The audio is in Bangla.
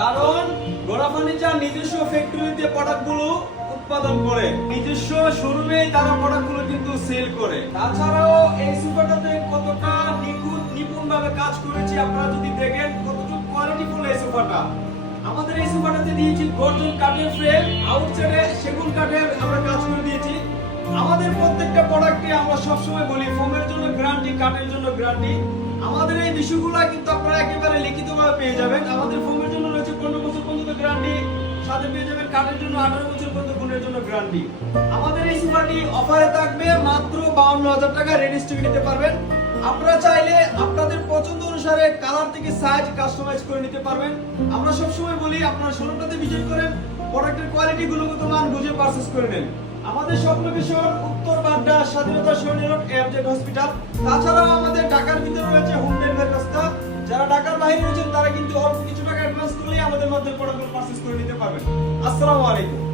কারণ গোড়া ফার্নিচার নিজস্ব ফ্যাক্টরিতে প্রোডাক্টগুলো উৎপাদন করে, নিজস্ব শোরুমে তারা প্রোডাক্টগুলো কিন্তু সেল করে। তাছাড়াও এই সোফাটাতে কতটা নিপুণভাবে কাজ করেছি আপনারা যদি দেখেন, কতটুকু কোয়ালিটিফুল এই সোফাটা। আমাদের এই সোফাটাতে দিয়েছি গর্জন কাঠের ফ্রেম, আউটসাইডে সেগুন কাঠের আমরা কাজ করে দিয়েছি। আমাদের প্রত্যেকটা প্রোডাক্টে আমরা সবসময় বলি ফোমের জন্য গ্যারান্টি, কাঠের জন্য গ্যারান্টি। আমাদের এই বিষয়গুলো কিন্তু আপনারা একেবারে লিখিতভাবে পেয়ে যাবেন। আমাদের ফোমের জন্য রয়েছে 15 বছর পর্যন্ত গ্যারান্টি, সাথে পেয়ে যাবেন কাঠের জন্য 18 বছর পর্যন্ত গুণের জন্য গ্যারান্টি। আমাদের এই সোফাটি অফারে থাকবে মাত্র 52,000 টাকা, রেডি স্টক নিতে পারবেন। আপনারা চাইলে আপনাদের পছন্দ অনুসারে কালার থেকে সাইজ কাস্টমাইজ করে নিতে পারবেন। আমরা সবসময় বলি আপনারা শোরুমটাতে ভিজিট করেন, প্রোডাক্টের কোয়ালিটি গুণগত মান বুঝে পারচেজ করে নেন। আমাদের সব লোকেশন উত্তর বাড্ডা, স্বাধীনতা সৈনিক রোড, এফজেড হসপিটাল। তাছাড়াও আমাদের ঢাকার ভিতরে রয়েছে হোম ডেলিভারি ব্যবস্থা। যারা ঢাকার বাইরে রয়েছেন তারা কিন্তু অল্প কিছু টাকা অ্যাডভান্স করলেই আমাদের মধ্যে প্রোডাক্ট পারচেজ করে নিতে পারবেন। আসসালামু আলাইকুম।